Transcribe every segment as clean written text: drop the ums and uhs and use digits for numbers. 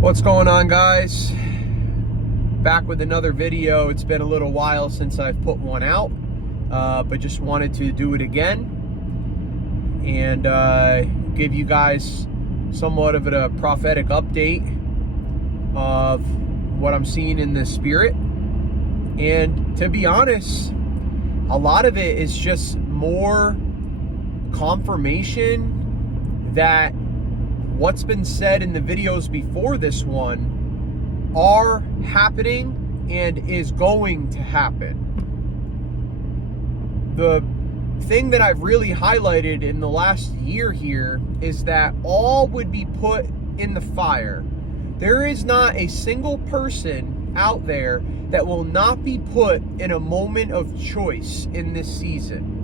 What's going on, guys? Back with another video. It's been a little while since I've put one out, but just wanted to do it again and give you guys somewhat of a prophetic update of what I'm seeing in the spirit. And to be honest, a lot of it is just more confirmation that what's been said in the videos before this one are happening and is going to happen. The thing that I've really highlighted in the last year here is that all would be put in the fire. There is not a single person out there that will not be put in a moment of choice in this season.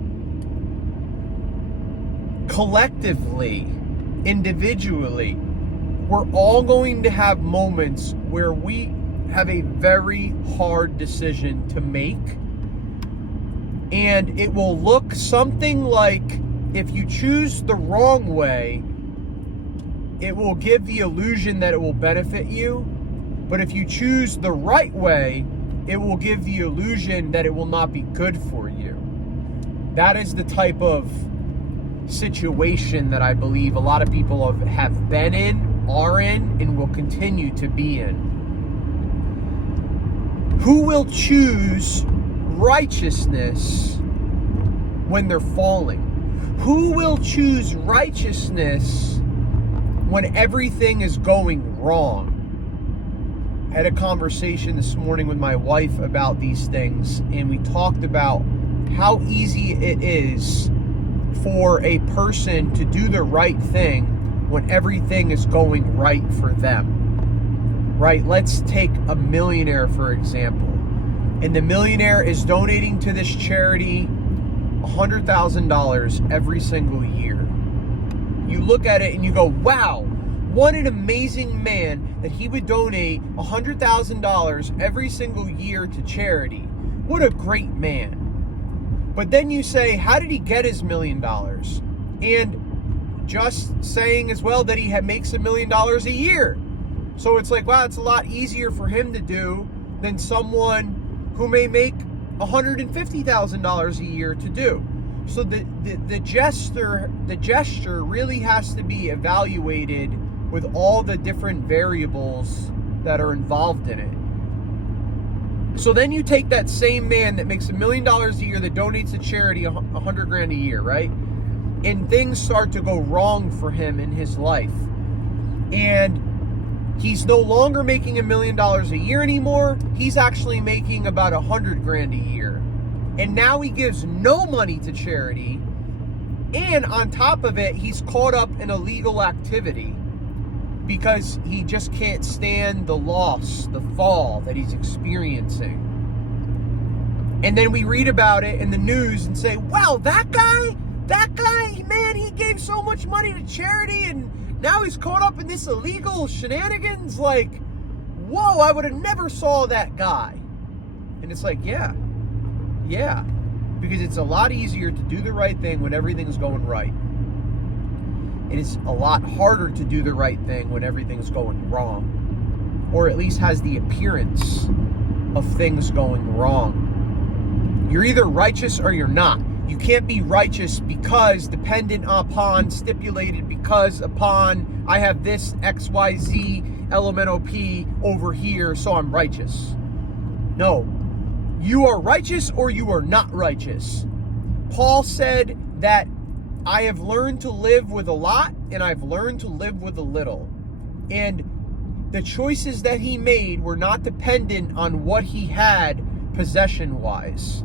Collectively, individually, we're all going to have moments where we have a very hard decision to make, and it will look something like, if you choose the wrong way, it will give the illusion that it will benefit you, but if you choose the right way, it will give the illusion that it will not be good for you. That is the type of situation that I believe a lot of people have been in, are in, and will continue to be in. Who will choose righteousness when they're falling? Who will choose righteousness when everything is going wrong? I had a conversation this morning with my wife about these things, and we talked about how easy it is for a person to do the right thing when everything is going right for them, right? Let's take a millionaire, for example. And the millionaire is donating to this charity $100,000 every single year. You look at it and you go, wow, what an amazing man that he would donate $100,000 every single year to charity. What a great man. But then you say, how did he get his $1 million? And just saying as well that he makes $1 million a year. So it's like, wow, it's a lot easier for him to do than someone who may make $150,000 a year to do. So the gesture really has to be evaluated with all the different variables that are involved in it. So then you take that same man that makes $1 million a year, that donates to charity $100,000 a year, right? And things start to go wrong for him in his life. And he's no longer making $1 million a year anymore. He's actually making about $100,000 a year. And now he gives no money to charity. And on top of it, he's caught up in illegal activity because he just can't stand the loss, the fall that he's experiencing. And then we read about it in the news and say, wow, that guy, man, he gave so much money to charity and now he's caught up in this illegal shenanigans. Like, whoa, I would have never saw that guy. And it's like, yeah, because it's a lot easier to do the right thing when everything's going right. It is a lot harder to do the right thing when everything's going wrong, or at least has the appearance of things going wrong. You're either righteous or you're not. You can't be righteous because dependent upon, stipulated because upon, I have this XYZ elemental P over here, so I'm righteous. No, you are righteous or you are not righteous. Paul said that I have learned to live with a lot, and I've learned to live with a little. And the choices that he made were not dependent on what he had possession-wise.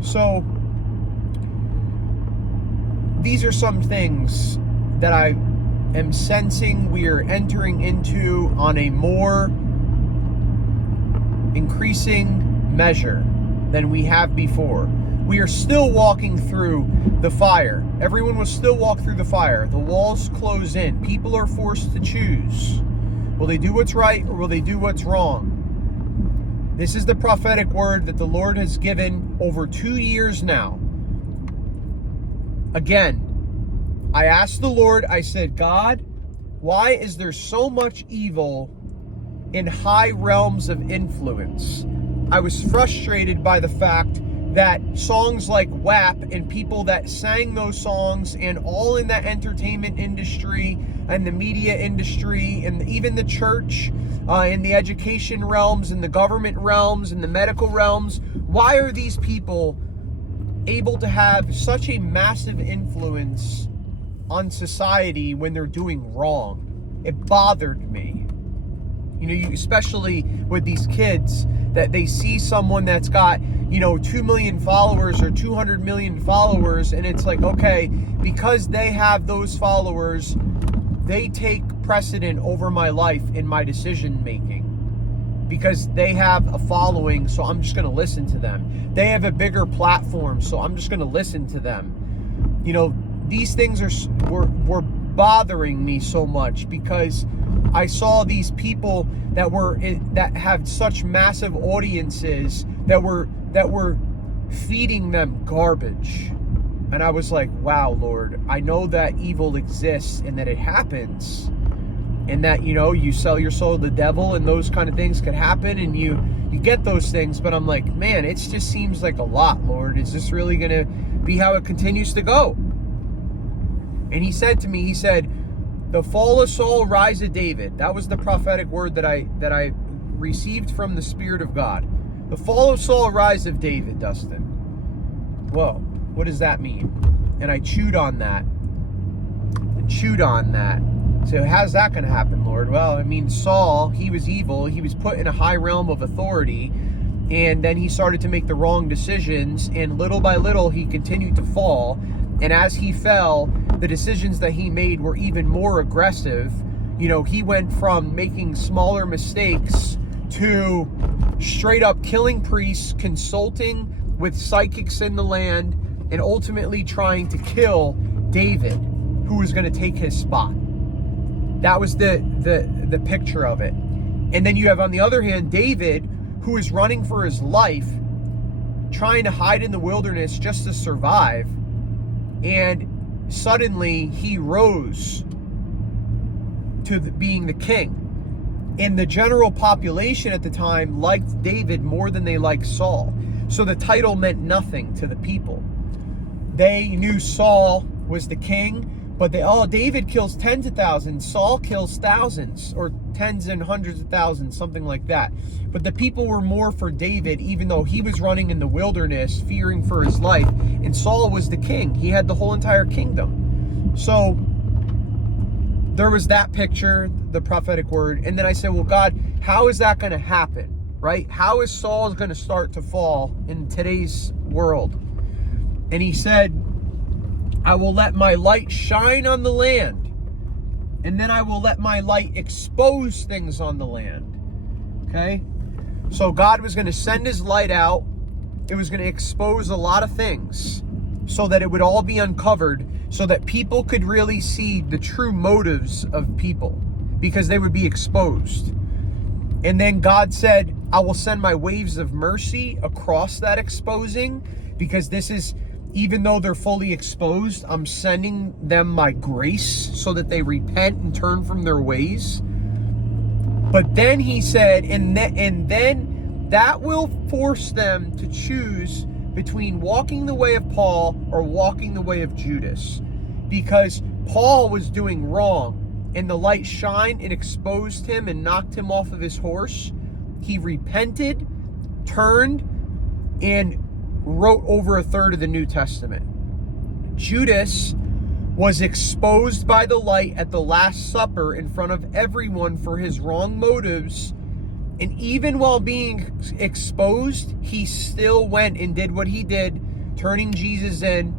So these are some things that I am sensing we are entering into on a more increasing measure than we have before. We are still walking through the fire. Everyone will still walk through the fire. The walls close in. People are forced to choose. Will they do what's right or will they do what's wrong? This is the prophetic word that the Lord has given over 2 years now. Again, I asked the Lord, I said, God, why is there so much evil in high realms of influence. I was frustrated by the fact that songs like WAP and people that sang those songs, and all in the entertainment industry and the media industry and even the church, in the education realms and the government realms and the medical realms, why are these people able to have such a massive influence on society when they're doing wrong? It bothered me. Especially with these kids, that they see someone that's got, 2 million followers or 200 million followers, and it's like, okay, because they have those followers, they take precedent over my life in my decision making. Because they have a following, so I'm just going to listen to them. They have a bigger platform, so I'm just going to listen to them. These things were bothering me so much, because I saw these people that have such massive audiences that were feeding them garbage. And I was like, wow, Lord, I know that evil exists and that it happens. And that, you sell your soul to the devil and those kind of things could happen, and you get those things. But I'm like, man, it just seems like a lot, Lord. Is this really going to be how it continues to go? And he said to me, the fall of Saul, rise of David. That was the prophetic word that I received from the Spirit of God. The fall of Saul, rise of David, Dustin. Whoa, what does that mean? And I chewed on that. So how's that going to happen, Lord? Well, Saul, he was evil. He was put in a high realm of authority, and then he started to make the wrong decisions, and little by little he continued to fall. And as he fell, the decisions that he made were even more aggressive. He went from making smaller mistakes to straight up killing priests, consulting with psychics in the land, and ultimately trying to kill David, who was going to take his spot. That was the picture of it. And then you have, on the other hand, David, who is running for his life, trying to hide in the wilderness just to survive. And suddenly he rose to being the king. And the general population at the time liked David more than they liked Saul. So the title meant nothing to the people. They knew Saul was the king, but David kills tens of thousands, Saul kills thousands, or tens and hundreds of thousands, something like that. But the people were more for David, even though he was running in the wilderness, fearing for his life, and Saul was the king. He had the whole entire kingdom. So there was that picture, the prophetic word. And then I said, well, God, how is that going to happen, right? How is Saul going to start to fall in today's world? And he said, I will let my light shine on the land, and then I will let my light expose things on the land. Okay? So God was going to send his light out. It was going to expose a lot of things so that it would all be uncovered, so that people could really see the true motives of people, because they would be exposed. And then God said, I will send my waves of mercy across that exposing, because this is, even though they're fully exposed, I'm sending them my grace so that they repent and turn from their ways. But then he said, and then that will force them to choose between walking the way of Paul or walking the way of Judas. Because Paul was doing wrong, and the light shined and exposed him and knocked him off of his horse. He repented, turned, and wrote over a third of the New Testament. Judas was exposed by the light at the Last Supper in front of everyone for his wrong motives. And even while being exposed, he still went and did what he did, turning Jesus in.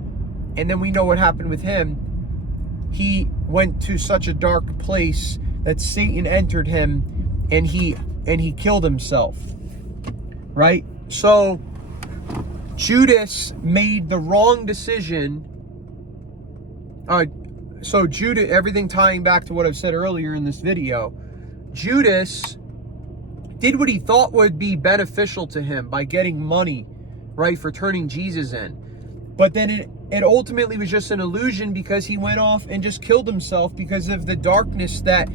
And then we know what happened with him. He went to such a dark place that Satan entered him, and he killed himself. Right? So Judas made the wrong decision. So Judas, everything tying back to what I've said earlier in this video, Judas did what he thought would be beneficial to him by getting money, right, for turning Jesus in. But then it ultimately was just an illusion, because he went off and just killed himself because of the darkness that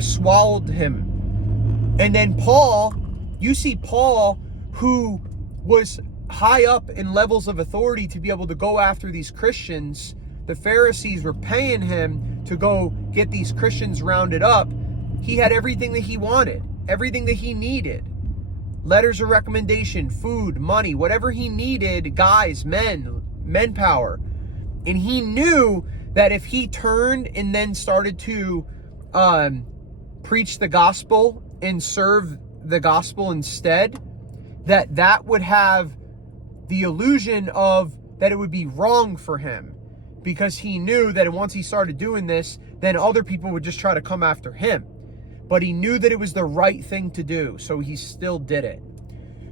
swallowed him. And then Paul, you see Paul, who was high up in levels of authority to be able to go after these Christians. The Pharisees were paying him to go get these Christians rounded up. He had everything that he wanted, everything that he needed. Letters of recommendation, food, money, whatever he needed, guys, men power. And he knew that if he turned and then started to preach the gospel and serve the gospel instead, that would have the illusion of that it would be wrong for him, because he knew that once he started doing this, then other people would just try to come after him. But he knew that it was the right thing to do, so he still did it.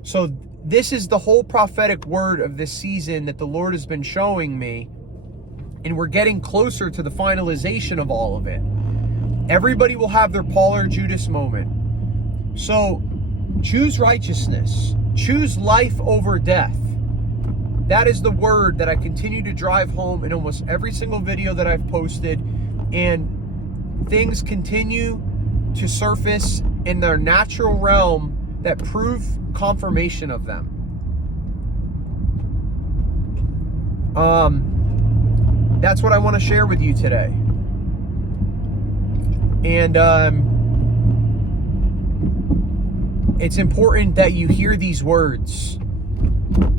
So this is the whole prophetic word of this season that the Lord has been showing me, and we're getting closer to the finalization of all of it. Everybody will have their Paul or Judas moment. So choose righteousness. Choose life over death. That is the word that I continue to drive home in almost every single video that I've posted. And things continue to surface in their natural realm that prove confirmation of them. That's what I want to share with you today. And it's important that you hear these words,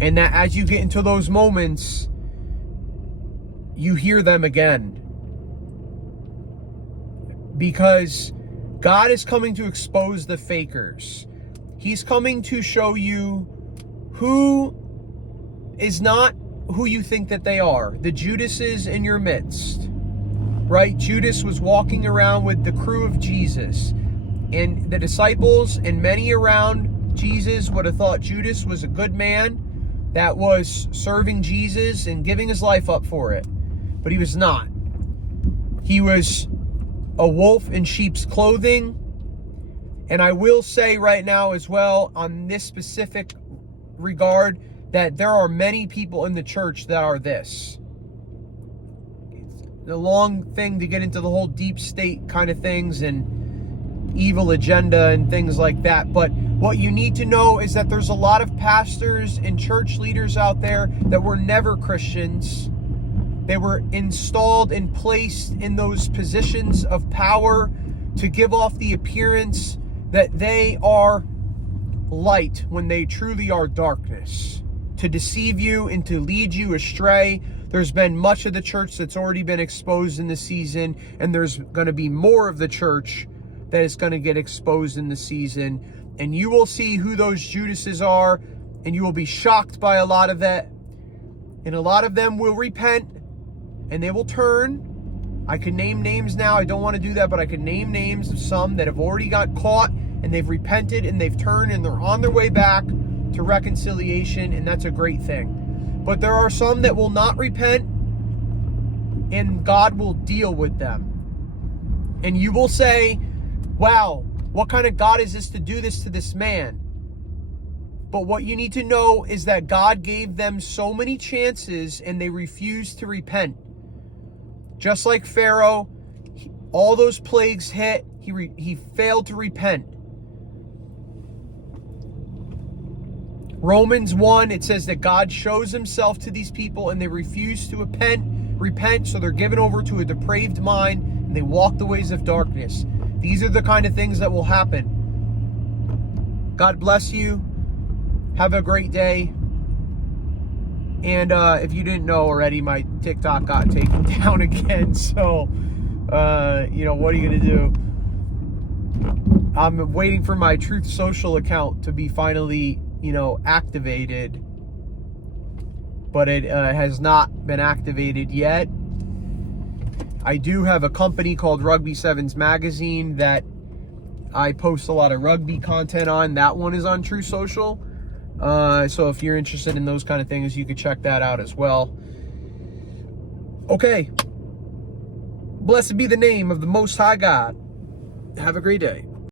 and that as you get into those moments, you hear them again. Because God is coming to expose the fakers. He's coming to show you who is not who you think that they are. The Judases in your midst. Right? Judas was walking around with the crew of Jesus. And the disciples and many around Jesus would have thought Judas was a good man that was serving Jesus and giving his life up for it. But he was not. He was a wolf in sheep's clothing. And I will say right now as well, on this specific regard, that there are many people in the church that are this. It's a long thing to get into the whole deep state kind of things and evil agenda and things like that. But what you need to know is that there's a lot of pastors and church leaders out there that were never Christians. They were installed and placed in those positions of power to give off the appearance that they are light when they truly are darkness, to deceive you and to lead you astray. There's been much of the church that's already been exposed in the season, and there's going to be more of the church that is going to get exposed in the season. And you will see who those Judases are, and you will be shocked by a lot of that. And a lot of them will repent, and they will turn. I can name names now. I don't want to do that, but I can name names of some that have already got caught, and they've repented, and they've turned, and they're on their way back to reconciliation, and that's a great thing. But there are some that will not repent, and God will deal with them. And you will say, wow, what kind of God is this to do this to this man? But what you need to know is that God gave them so many chances, and they refused to repent. Just like Pharaoh, all those plagues hit, he failed to repent. Romans 1, it says that God shows himself to these people, and they refuse to repent, so they're given over to a depraved mind, and they walk the ways of darkness. These are the kind of things that will happen. God bless you. Have a great day. And if you didn't know already, my TikTok got taken down again. So, what are you going to do? I'm waiting for my Truth Social account to be finally, activated. But it has not been activated yet. I do have a company called Rugby Sevens Magazine that I post a lot of rugby content on. That one is on True Social. So if you're interested in those kind of things, you could check that out as well. Okay. Blessed be the name of the Most High God. Have a great day.